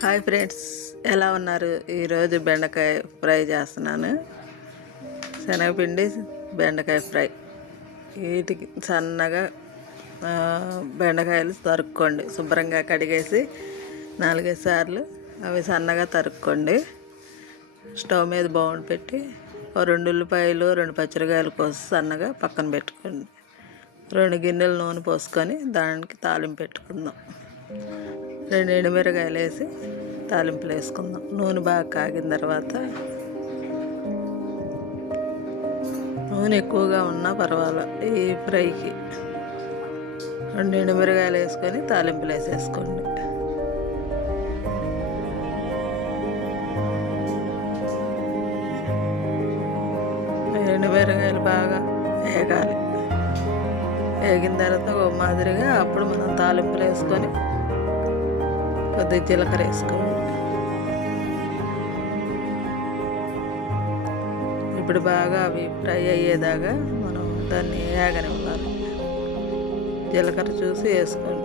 Hi friends ఎలా ఉన్నారు? ఈరోజు బెండకాయ ఫ్రై చేస్తున్నాను. శనగపిండి బెండకాయ ఫ్రై. వీటికి సన్నగా బెండకాయలు తరుక్కోండి. శుభ్రంగా కడిగేసి నాలుగైదు సార్లు అవి సన్నగా తరుక్కోండి. స్టవ్ మీద బౌండ్ పెట్టి రెండు ఉల్లిపాయలు రెండు పచ్చిరకాయలు కోసి సన్నగా పక్కన పెట్టుకోండి. రెండు గిన్నెలు నూనె పోసుకొని దానికి తాలింపు పెట్టుకుందాం. రెండు ఎండుమిరకాయలు వేసి తాలింపులు వేసుకుందాం. నూనె బాగా కాగిన తర్వాత నూనె ఎక్కువగా ఉన్నా పర్వాలేదు ఈ ఫ్రైకి రెండు ఎండుమిరకాయలు వేసుకొని తాలింపులు వేసేసుకోండి. ఎండుమిరకాయలు బాగా వేగాలి. వేగిన తర్వాత ఒక మాదిరిగా అప్పుడు మనం తాలింపులు వేసుకొని కొద్దిగా జీలకర్ర వేసుకోండి ఇప్పుడు బాగా అవి ఫ్రై అయ్యేదాకా మనం దాన్ని వేగనివ్వాలి జీలకర్ర చూసి వేసుకోండి.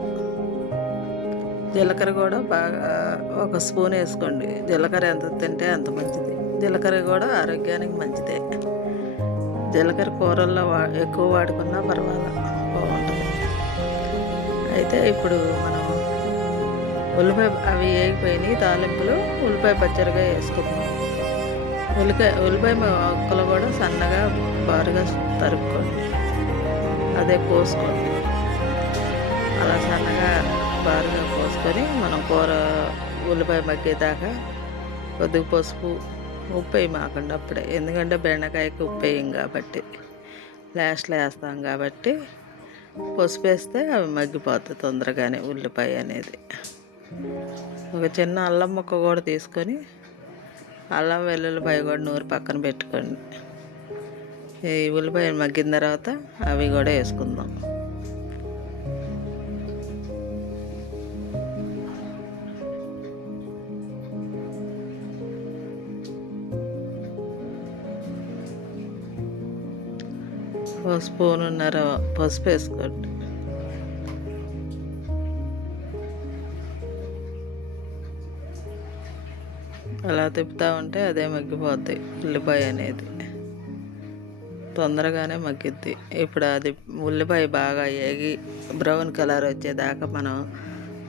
జీలకర్ర కూడా బాగా ఒక స్పూన్ వేసుకోండి. జీలకర్ర ఎంత తింటే అంత మంచిది. జీలకర్ర కూడా ఆరోగ్యానికి మంచిదే. జీలకర్ర కూరల్లో వా ఎక్కువ వాడుకున్నా పర్వాలేదు బాగుంటుంది. అయితే ఇప్పుడు మనం ఉల్లిపాయ అవి వేగిపోయినాయి తాలింపులు ఉల్లిపాయ పచ్చడిగా వేసుకుందాం. ఉల్లిపాయ ఉల్లిపాయ మొక్కలు కూడా సన్నగా బారుగా తరుక్కోండి. అదే కోసుకోండి అలా సన్నగా బారుగా కోసుకొని మనం కూర ఉల్లిపాయ మగ్గేదాకా కొద్దిగా పసుపు ఉప్పు వేయమాకండి అప్పుడే. ఎందుకంటే బెండకాయకి ఉప్పు వేయం కాబట్టి. లాస్ట్లో వేస్తాం కాబట్టి పసుపు వేస్తే అవి మగ్గిపోతాయి తొందరగానే ఉల్లిపాయ అనేది. ఒక చిన్న అల్లం ముక్క కూడా తీసుకొని అల్లం వెల్లుల్లిపాయ కూడా నూరు పక్కన పెట్టుకోండి. ఈ ఉల్లిపాయ మగ్గిన తర్వాత అవి కూడా వేసుకుందాం. స్పూన్ ఉన్నర పసుపు వేసుకోండి. అలా తిప్పుతూ ఉంటే అదే మగ్గిపోద్ది ఉల్లిపాయ అనేది తొందరగానే మగ్గిద్ది. ఇప్పుడు అది ఉల్లిపాయ బాగా ఏగి బ్రౌన్ కలర్ వచ్చేదాకా మనం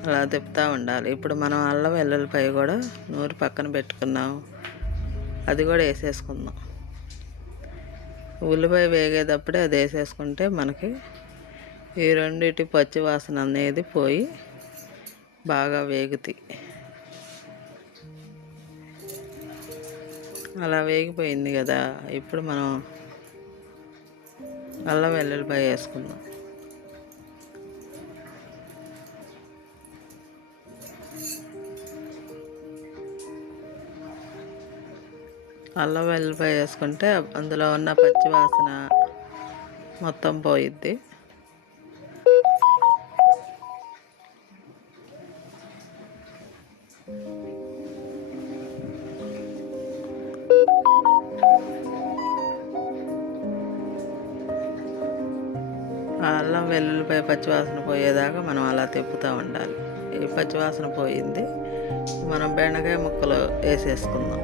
అలా తిప్పుతూ ఉండాలి. ఇప్పుడు మనం అల్లం వెల్లుల్లిపాయ కూడా నూరి పక్కన పెట్టుకున్నాం. అది కూడా వేసేసుకుందాం. ఉల్లిపాయ వేగేటప్పుడే అది వేసేసుకుంటే మనకి ఈ రెండిటి పచ్చి వాసన అనేది పోయి బాగా వేగుతాయి. అలా వేగిపోయింది కదా ఇప్పుడు మనం అల్లం వెల్లుల్లిపాయ వేసుకుందాం. అల్లం వెల్లుల్లిపాయ వేసుకుంటే అందులో ఉన్న పచ్చి వాసన మొత్తం పోయిద్ది. ఆ వెల్లుల్లిపాయ పచ్చివాసన పోయేదాకా మనం అలా తిప్పుతూ ఉండాలి. ఈ పచ్చివాసన పోయింది. మనం బెండకాయ ముక్కలు వేసేసుకుందాం.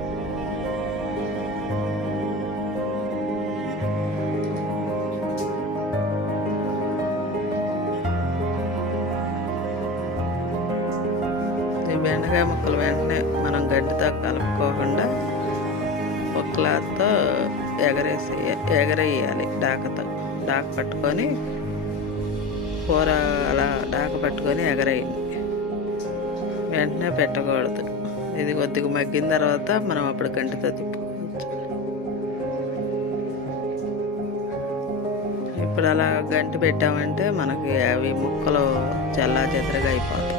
ఈ బెండకాయ ముక్కలు వెంటనే మనం గడ్డితో కలుపుకోకుండా ఒక క్లాత్తో ఎగరేసి ఎగరేయాలి. డాకతో డాక్ పట్టుకొని కూర అలా డాక పట్టుకొని ఎగరైంది వెంటనే పెట్టకూడదు. ఇది కొద్దిగా మగ్గిన తర్వాత మనం అప్పుడు గంటితో తిప్పుకోవచ్చు. ఇప్పుడు అలా గంటి పెట్టామంటే మనకి అవి ముక్కలు చల్లా చెదరగా అయిపోతాయి.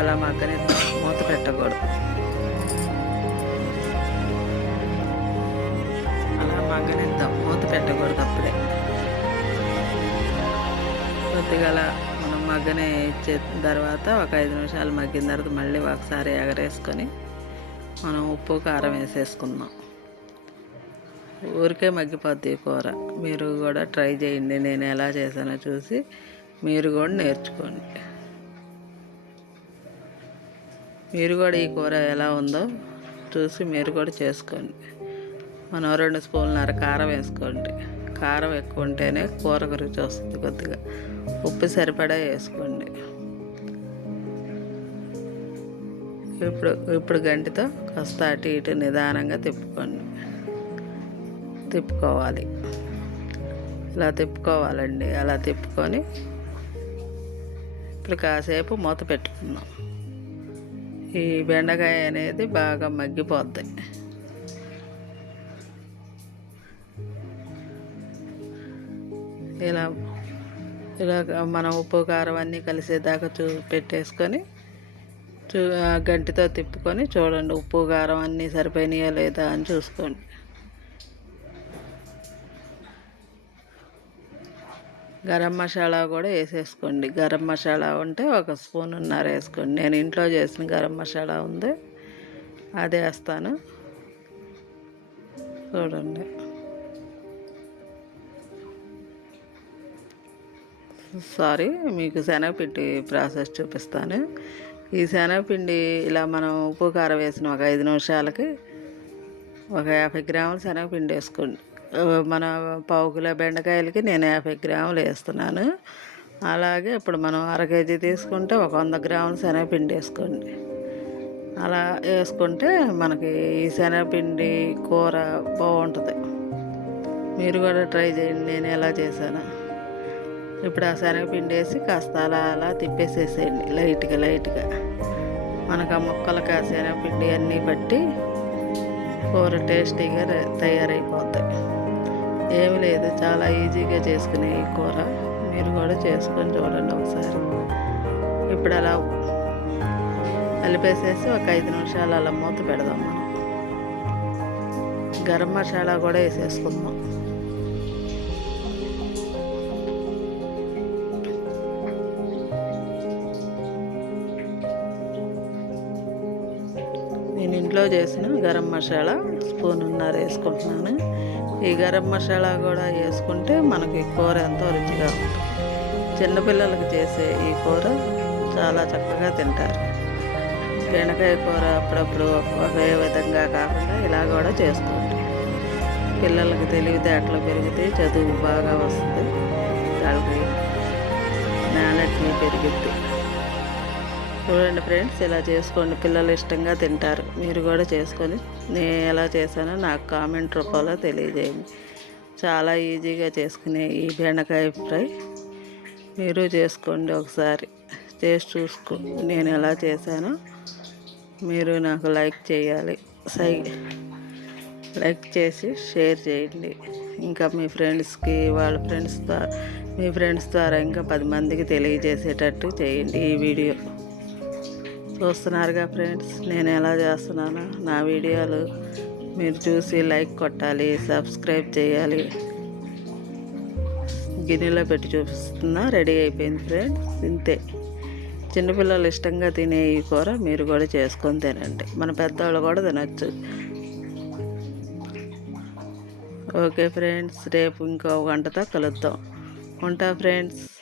అలా మగ్గని మూత పెట్టకూడదు. మగ్గని మగ్గనిద్దాం మూత పెట్టకూడదు అప్పుడే. కొద్దిగా మనం మగ్గనే ఇచ్చే తర్వాత ఒక ఐదు నిమిషాలు మగ్గిన తర్వాత మళ్ళీ ఒకసారి ఎగరేసుకొని మనం ఉప్పు కారం వేసేసుకుందాం. ఊరికే మగ్గిపోద్ది ఈ కూర. మీరు కూడా ట్రై చేయండి. నేను ఎలా చేశానో చూసి మీరు కూడా నేర్చుకోండి. మీరు కూడా ఈ కూర ఎలా ఉందో చూసి మీరు కూడా చేసుకోండి. మనం రెండు స్పూన్లన్నర కారం వేసుకోండి. కారం ఎక్కువ ఉంటేనే కూర రుచి వస్తుంది కొద్దిగా. ఉప్పు సరిపడా వేసుకోండి. ఇప్పుడు ఇప్పుడు గంటితో కాస్త అటు ఇటు నిదానంగా తిప్పుకోండి. తిప్పుకోవాలి. ఇలా తిప్పుకోవాలండి. అలా తిప్పుకొని ఇప్పుడు కాసేపు మూత పెట్టుకుందాం. ఈ బెండకాయ అనేది బాగా మగ్గిపోద్ది ఇలా ఇలా మనం ఉప్పు కారం అన్నీ కలిసేదాకా చూ పెట్టేసుకొని చూ గంటితో తిప్పుకొని చూడండి ఉప్పు కారం అన్నీ సరిపోయినాయా లేదా అని చూసుకోండి. గరం మసాలా కూడా వేసేసుకోండి. గరం మసాలా ఉంటే ఒక స్పూన్ ఉన్నారు వేసుకోండి. నేను ఇంట్లో చేసిన గరం మసాలా ఉంది. అది వేస్తాను. చూడండి. సారీ మీకు శనగపిండి ప్రాసెస్ చూపిస్తాను. ఈ శనగపిండి ఇలా మనం ఉప్పు కారం వేసిన ఒక ఐదు నిమిషాలకి ఒక యాభై గ్రాముల శనగపిండి వేసుకోండి. మన పావు కిలో బెండకాయలకి నేను యాభై గ్రాములు వేస్తున్నాను. అలాగే ఇప్పుడు మనం అర కేజీ తీసుకుంటే ఒక వంద గ్రాముల శనగపిండి వేసుకోండి. అలా వేసుకుంటే మనకి ఈ శనగపిండి కూర బాగుంటుంది. మీరు కూడా ట్రై చేయండి నేను ఎలా చేశాను. ఇప్పుడు ఆ శనగపిండి వేసి కాస్త అలా అలా తిప్పేసేసేయండి లైట్గా లైట్గా. మనకు ఆ ముక్కలకు ఆ శనగపిండి అన్నీ బట్టి కూర టేస్టీగా తయారైపోతాయి. ఏమి లేదు చాలా ఈజీగా చేసుకునే ఈ కూర. మీరు కూడా చేసుకొని చూడండి ఒకసారి. ఇప్పుడు అలా కలిపేసేసి ఒక ఐదు నిమిషాలు అలా మూత పెడదాం మనం. గరం మసాలా కూడా వేసేసుకుందాం. ఇంట్లో చేసిన గరం మసాలా స్పూన్నర వేసుకుంటున్నాను. ఈ గరం మసాలా కూడా వేసుకుంటే మనకి కూర ఎంతో రుచిగా ఉంటుంది. చిన్నపిల్లలకి చేసే ఈ కూర చాలా చక్కగా తింటారు. బెండకాయ కూర అప్పుడప్పుడు ఒకే విధంగా కాకుండా ఇలా కూడా చేసుకుంటాం పిల్లలకి తెలివితేటలు పెరిగితే చదువు బాగా వస్తుంది. వాళ్ళకి నాలెడ్జ్ పెరుగుద్ది. చూడండి ఫ్రెండ్స్ ఇలా చేసుకోండి. పిల్లలు ఇష్టంగా తింటారు. మీరు కూడా చేసుకొని నేను ఎలా చేశానో నాకు కామెంట్ రూపంలో తెలియజేయండి. చాలా ఈజీగా చేసుకునే ఈ బెండకాయ ఫ్రై మీరు చేసుకోండి ఒకసారి. చేసి చూసుకో నేను ఎలా చేశానో. మీరు నాకు లైక్ చేయాలి. సై లైక్ చేసి షేర్ చేయండి. ఇంకా మీ ఫ్రెండ్స్కి వాళ్ళ ఫ్రెండ్స్ ద్వారా మీ ఫ్రెండ్స్ ద్వారా ఇంకా పది మందికి తెలియజేసేటట్టు చేయండి ఈ వీడియో. చూస్తున్నారుగా ఫ్రెండ్స్. నేను ఎలా చేస్తున్నానో నా వీడియోలు మీరు చూసి లైక్ కొట్టాలి సబ్స్క్రైబ్ చేయాలి. గిన్నెలో పెట్టి చూపిస్తున్నా రెడీ అయిపోయింది ఫ్రెండ్స్. ఇంతే. చిన్నపిల్లలు ఇష్టంగా తినే ఈ కూర మీరు కూడా చేసుకొని తినండి. మన పెద్దవాళ్ళు కూడా తినచ్చు. ఓకే ఫ్రెండ్స్ రేపు ఇంకో గంటతో కలుద్దాం. ఉంటా ఫ్రెండ్స్.